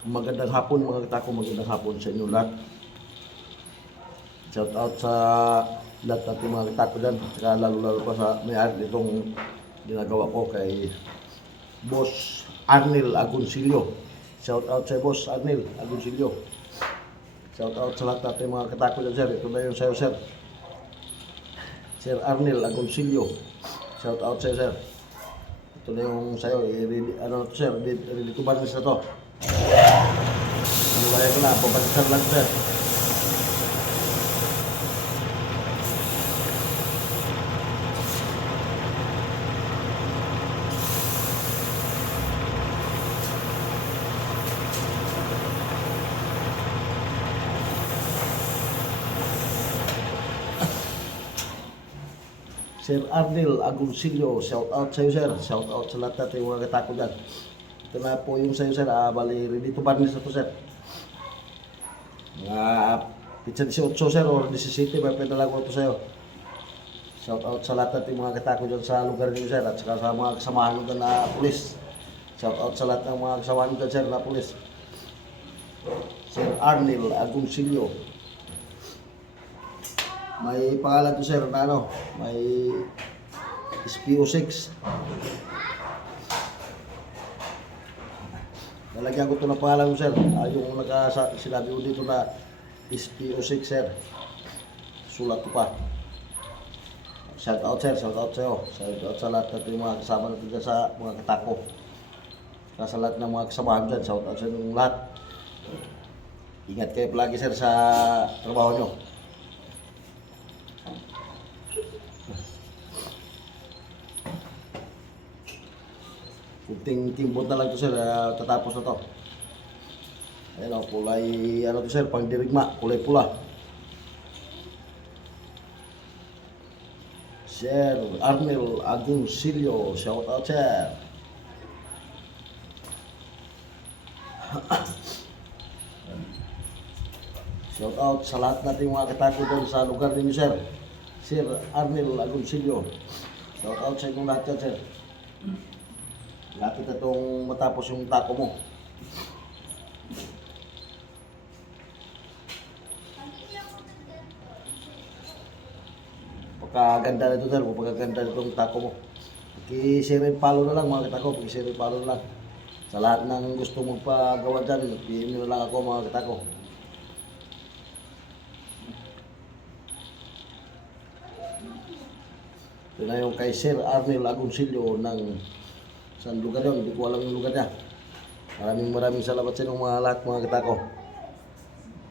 Magandang hapon mga katako, magandang hapon sa inyo lahat. Shout out sa lahat natin mga katako dyan, saka lalo-lalo pa sa may-ari nitong ginagawa ko kay Boss Arnel Agoncillo. Shout out sa Boss Arnel Agoncillo. Shout out sa lahat natin mga katako dyan, sir. Ito na yung sayo, sir. Sir Arnel Agoncillo. Shout out sa'yo, sir. Ito na yung sayo. Ano to, sir? Ready to balance na to. Ano kaya ko na? Pabalitan lang, sir. Sir Arnel Agoncillo, shout out sa'yo, sir. Shout out sa lahat natin mga katako dyan. Ito na po yung sa'yo, sir. Bali, ready to balance na to, sir. Mga pizza 18, sir, or 17, may pinalago ko ito sa'yo. Shout out sa lahat natin mga katako dyan sa lugar niyo, sir. At saka sa mga kasamahan nyo dyan na pulis. Shout out sa lahat ng mga kasamahan nyo dyan, sir, na pulis. Sir Arnel Agoncillo. May pangalan to, sir, na ano, may SPO6. Nalagyan ko ito ng pangalan ko, sir. Yung sinabi ko dito na SPO6, sir. Sulat ko pa. Shout out, sir. Shout out sa'yo. Shout out sa lahat natin mga kasama natin dyan sa mga katako. Sa lahat ng mga kasamahan dyan. Shout out sa inyong lahat. Ingat kayo palagi, sir, sa trabaho nyo. Kunting timbot na lang to, sir, tatapos na to. Ayan o, kulay, ano to, sir, pangdirigma, kulay pula. Sir Arnel Agoncillo, shout out, sir. Shout out sa lahat nating mga katako doon sa lugar ninyo, sir. Sir Arnel Agoncillo, shout out sa inyong lahat yan, sir. Lapit na itong matapos yung tako mo. Pagkaganda na ito, sir. Pagkaganda na itong tako mo. Pag-i-share and follow na lang mga katako. Pag-i-share and follow na lang. Sa lahat ng gusto magpagawa dyan, PM nyo na lang ako mga katako. Ito na yung kay Sir Arnel Agoncillo ng saan lugar yun, hindi ko alam yung lugar niya. Maraming salamat sa inyong mga lahat mga katako.